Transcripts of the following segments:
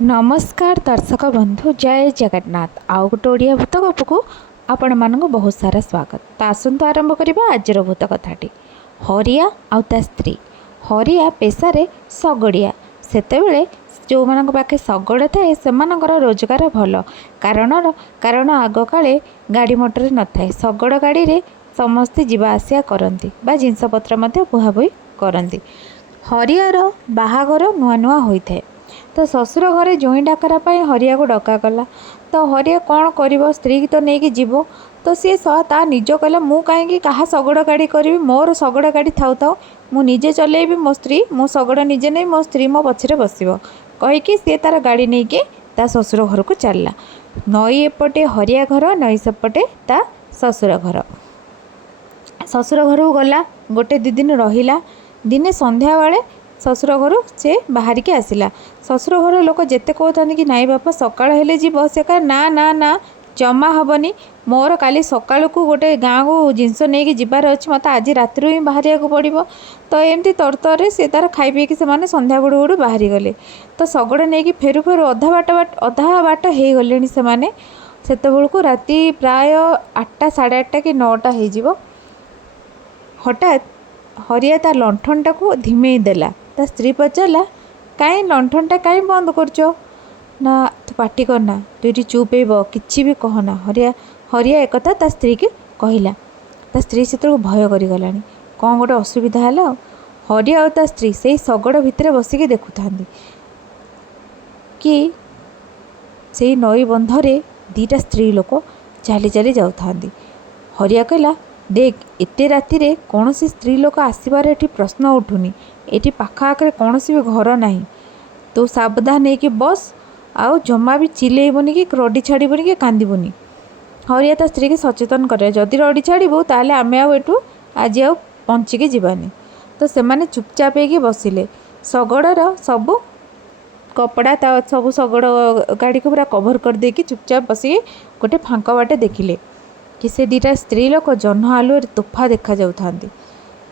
नमस्कार दर्शक बंधु जय जगन्नाथ आउ गोटे ओडिया भूत गप को आपण मानक बहुत सारा स्वागत। तो आसतु आरंभ करबा आजर भूत कथाटी। हरिया आउ ता स्त्री। हरिया पेशारे सगड़िया। सेतेबेले जो मानक पाखे शगड़ थाए सेमानकर रोजगार भल कारण आग काले गाड़ी मोटर न थाए। शगड़ गाड़ी रे समस्ते जीवा आसिया करती बा जिनसपत्र बुहाबुही करती। हरियार बाहागर नुआ नुआ होइथे। तो ससुर घरे जोई डाकरा हरिया को डका कला। तो हरिया कौन कर स्त्री की तो नहीं जीव। तो सी ता निज कहला मु कहीं क्या शगड़ गाड़ी करी मोर शगड़ गाड़ी थाउ थाउ मु निजे चलेबी मो स्त्री मो शगड़ निजे नहीं मो स्त्री मो पछरे बसिब कहीकि सी तार गाड़ी नहीं कि ता ससुर घर को चलला। नई एपटे हरिया घर नई सेपटे ता ससुर घर। ससुर घर को गला गोटे दी दिन रहिला। दिने संध्या बेले ससुर घर से बाहर के आसला। ससुर घर लोक जिते कहते कि नाई बापा सकाळ हेले जीव से कह ना ना ना जमा हेनी मोर काली सकाळ को गोटे गाँव को जिनस नहीं जबार अच्छे मत आज रात ही बाहर को पड़ो। तो एमती तरतर से तार खाई पीकि से संध्या बुड़ू बुड़ू बाहर गले। तो शगड़ नहीं फेरु फेरु अधा बाट हो गले से बेलू राति प्राय 8टा साढ़े 8टा कि 9टा हो। हठात हरिया तार लंठन टाक धिमेई देला। ता स्त्री पचारा कहीं लंठनटा कहीं बंद करछ ना तू पाटी करना तू ये चुप किसी भी कहना। हरिया एक ता स्त्री की कहला। ता स्त्री से भय करगला कौन गोटे असुविधा है। हरिया और ता स्त्री से शगड़ भितर बसिकी देखु था कि से नई बंधरे दीटा स्त्री लोक चली चली जाऊ था। हरिया कहला देख एते राति रे कौन सी स्त्री लोक आसबार एटी प्रश्न उठुनी। एटी पाखा आखरे कौन सी भी घर नहीं। तू सावधान है बस आउ जमा भी चिलेबनी कि रडी छाड़बनी कि कांदबनी। हरिया ता स्त्री की सचेतन करे जदि रडी छाड़बू ताले आमे आउ एठू आज आउ बंचिकी जीवानी। तो से माने चुपचाप होगी बसिले। शगड़र सबू कपड़ा ता सबू शगड़ गाड़ी को पूरा कभर कर देकी चुपचाप बसिकी गोटे फांक बाटे देखिले कि से दीटा स्त्री लोक जह्न आलुए तोफा देखा जाऊँ।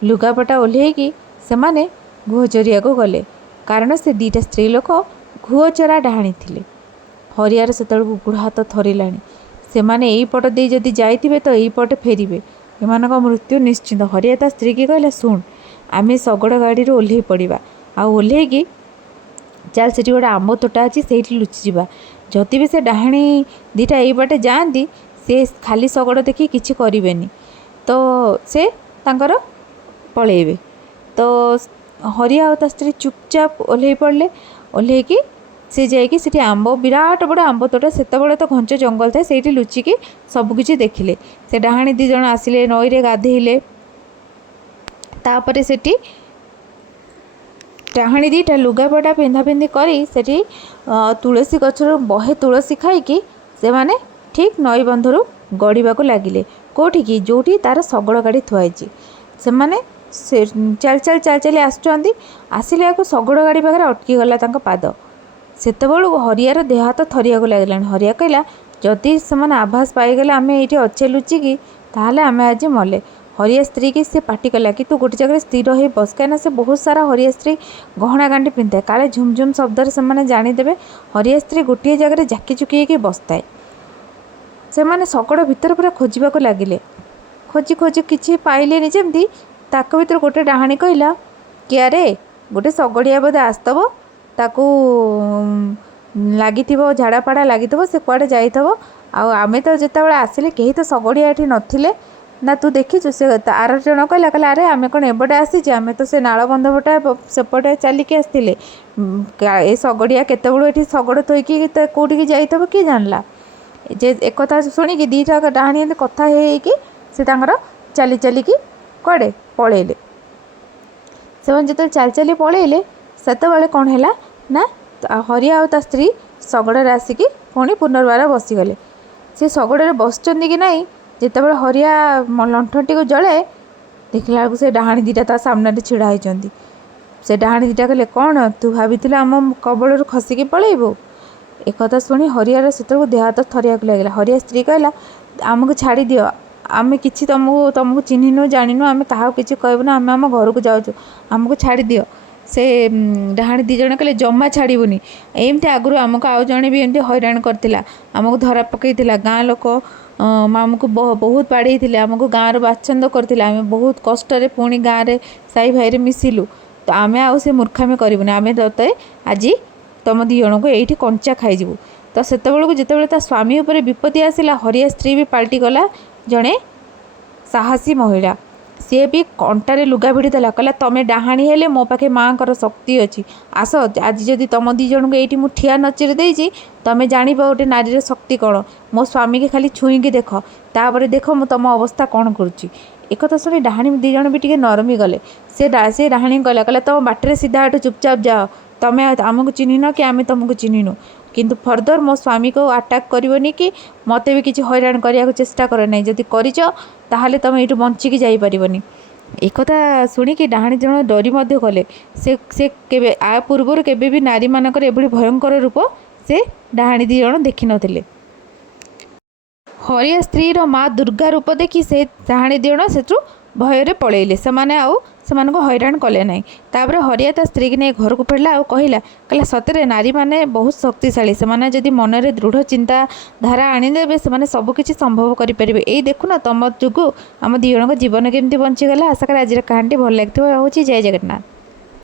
लुगापटा ओह्लैकी से माने गुह चरिया को गले कारण से दीटा स्त्री लोक गुह चरा डाणी थिले। हरियार से गुड़ हाथ थरला से माने यही पट दे जदि जाइथिबे तो यही पटे फेरिबे एमानक मृत्यु निश्चित। हरिया ता स्त्री की कहला शुण आमे शगड़ गाड़ी ओह्लै पड़ा आ ओह्लैकी चल से गोटे आंब तोटा अच्छी से लुचिजा जदि भी से डाणी दीटा यही बाटे जाती से खाली शगड़ देखी किसी करेनि तो से तांकर पलैबे। तो हरिया और ता स्त्री चुपचाप ओह्लै पड़े। ओह्लैकी से जाइए से आंब विराट बड़ आंब तोटा से तो घंच जंगल थाए से लुचिकी सबकि देखिले। से डाणी दी जन आसिले नई रे गाधेले। तापर से डाणी दीटा लुगापटा पिंधा पिंधि करी तुलसी गचर बहे तुलसी खाई से माने ठीक नई बंधर गड़ाक लगिले कौटिकी जोटी तार शगड़ गाड़ी थुआई से माने से चल चल चल चली आसिले शगड़ गाड़ी पाखे अटकी गला पाद। सेतबेलू हरियार देह हाथ थरिया लगे। हरिया कहला जदि से आभास पाईगले आम ये अच्छे लुचिकी ताहले आम आज मले। हरिया स्त्री की से पाटी कला कि तू गोटे जगह स्थिर हो बस कहीं से बहुत सारा हरिया स्त्री गहना गांडी पिंधाए काले झुमझुम शब्द से जानीदेवे। हरिया स्त्री गोटे जगह जाकी चुकी बसताए। से माने शगड़ भितर पूरा खोजा लगिले खोजी खोजी किसी पाइले जमती ताक भर गोटे डाणी कहला कि अरे गोटे शगड़िया बोधे आसतब ताकू लगी झाड़ापाड़ा लगी से कुआड़े जाइथब आमे तो जिते आसिले कहीं तो शगड़िया ये नथिले ना तू देखीचु। से आर जन कहला कहला अरे आमे कौन एपटे आसीचे आमे तो से नाल बंध पटे सेपटे चलिकी आसते ए शगड़िया केते बेलू ये शगड़ थोईकी कौटिकी जाइथब किए जानला। जे एक कथा शुणिकी दीटा डाणी कथा से चली चलिकी कड़े पलैले। से जो चली चली पलैले से कौन है ना हरिया और ता स्त्री शगड़े आसिकी पुणी पुनर्बार बसीगले। से शगड़े बसचंदी कि नहीं जिते बड़े हरिया लंठनटी को जले देखला बेलू से डाणी दीटा ता सामने छिड़ा होती। से डाणी दीटा कहले कौन तू भाभी आम कबल खसिकी पलैबू। एक कथा शुणी हरियार से देह हाथ थरिया लगे। हरिया स्त्री कहला आमको छाड़ी दियो आम कि तुमको चिन्हनु जाणीनु आम क्या किसी कहबू ना आम घर को जाऊँ आमको छाड़ी दियो। से ଡାହାଣୀ ଦି ଜଣ କହିଲେ ଜମା ଛାଡ଼ିବୁନି। ଏମିତି ଆଗରୁ ଆମକୁ ଆଉ ଜଣେ ବି ଏମିତି ହଇରାଣ କରିଥିଲା, ଆମକୁ ଧରା ପକାଇଥିଲା। ଗାଁ ଲୋକ ଆମକୁ ବହୁତ ବାଡ଼େଇଥିଲେ, ଆମକୁ ଗାଁରୁ ବାଛନ୍ଦ କରିଥିଲେ। ଆମେ ବହୁତ କଷ୍ଟରେ ପୁଣି ଗାଁରେ ସାହି ଭାଇରେ ମିଶିଲୁ। ତ ଆମେ ଆଉ ସେ ମୂର୍ଖାମି କରିବୁନି, ଆମେ ତତେ ଆଜି ତୁମ ଦୁଇ ଜଣଙ୍କୁ ଏଇଠି କଞ୍ଚା ଖାଇଯିବୁ। ତ ସେତେବେଳକୁ ଯେତେବେଳେ ତା ସ୍ୱାମୀ ଉପରେ ବିପତ୍ତି ଆସିଲା, ହରିଆ ସ୍ତ୍ରୀ ବି ପାଲଟିଗଲା ଜଣେ ସାହସୀ ମହିଳା। ସିଏ ବି କଣ୍ଟାରେ ଲୁଗା ଭିଡ଼ି ଦେଲା, କହିଲା ତମେ ଡାହାଣୀ ହେଲେ ମୋ ପାଖେ ମାଆଙ୍କର ଶକ୍ତି ଅଛି। ଆସ ଆଜି ଯଦି ତମ ଦୁଇ ଜଣଙ୍କୁ ଏଇଠି ମୁଁ ଠିଆ ନଚିରି ଦେଇଛି, ତମେ ଜାଣିବ ଗୋଟେ ନାରୀର ଶକ୍ତି କ'ଣ। ମୋ ସ୍ୱାମୀକି ଖାଲି ଛୁଇଁକି ଦେଖ, ତାପରେ ଦେଖ ମୁଁ ତମ ଅବସ୍ଥା କ'ଣ କରୁଛି। ଏକଥା ଶୁଣି ଡାହାଣୀ ଦୁଇ ଜଣ ବି ଟିକେ ନରମି ଗଲେ। ସେ ଡାହାଣୀ କହିଲା ତମ ବାଟରେ ସିଧା ଏଠୁ ଚୁପଚାପ ଯାଅ, ତମେ ଆମକୁ ଚିହ୍ନିନ କି ଆମେ ତମକୁ ଚିହ୍ନିନୁ, କିନ୍ତୁ ଫର୍ଦର ମୋ ସ୍ୱାମୀକୁ ଆଟାକ୍ କରିବନି କି ମୋତେ ବି କିଛି ହଇରାଣ କରିବାକୁ ଚେଷ୍ଟା କର ନାହିଁ। ଯଦି କରିଛ ତାହେଲେ ତମେ ଏଇଠୁ ବଞ୍ଚିକି ଯାଇପାରିବନି। ଏକଥା ଶୁଣିକି ଡାହାଣୀ ଜଣ ଡରି ମଧ୍ୟ ଗଲେ। ସେ କେବେ ଆ ପୂର୍ବରୁ କେବେ ବି ନାରୀମାନଙ୍କର ଏଭଳି ଭୟଙ୍କର ରୂପ ସେ ଡାହାଣୀ ଦୁଇ ଜଣ ଦେଖିନଥିଲେ। ହରିଆ ସ୍ତ୍ରୀର ମା ଦୁର୍ଗା ରୂପ ଦେଖି ସେ ଡାହାଣୀ ଦୁଇ ଜଣ ସେଠୁ ଭୟରେ ପଳେଇଲେ। ସେମାନେ ଆଉ ସେମାନଙ୍କୁ ହଇରାଣ କଲେ ନାହିଁ। ତାପରେ ହରିଆ ତା ସ୍ତ୍ରୀକି ନେଇ ଘରକୁ ଫେରିଲା ଆଉ କହିଲା ସତରେ ନାରୀମାନେ ବହୁତ ଶକ୍ତିଶାଳୀ। ସେମାନେ ଯଦି ମନରେ ଦୃଢ଼ ଚିନ୍ତାଧାରା ଆଣିଦେବେ, ସେମାନେ ସବୁକିଛି ସମ୍ଭବ କରିପାରିବେ। ଏଇ ଦେଖୁନ ତମ ଯୋଗୁଁ ଆମ ଦୁଇ ଜଣଙ୍କ ଜୀବନ କେମିତି ବଞ୍ଚିଗଲା। ଆଶା କରେ ଆଜିର କାହାଣୀଟି ଭଲ ଲାଗିଥିବ। ହେଉଛି ଜୟ ଜଗନ୍ନାଥ।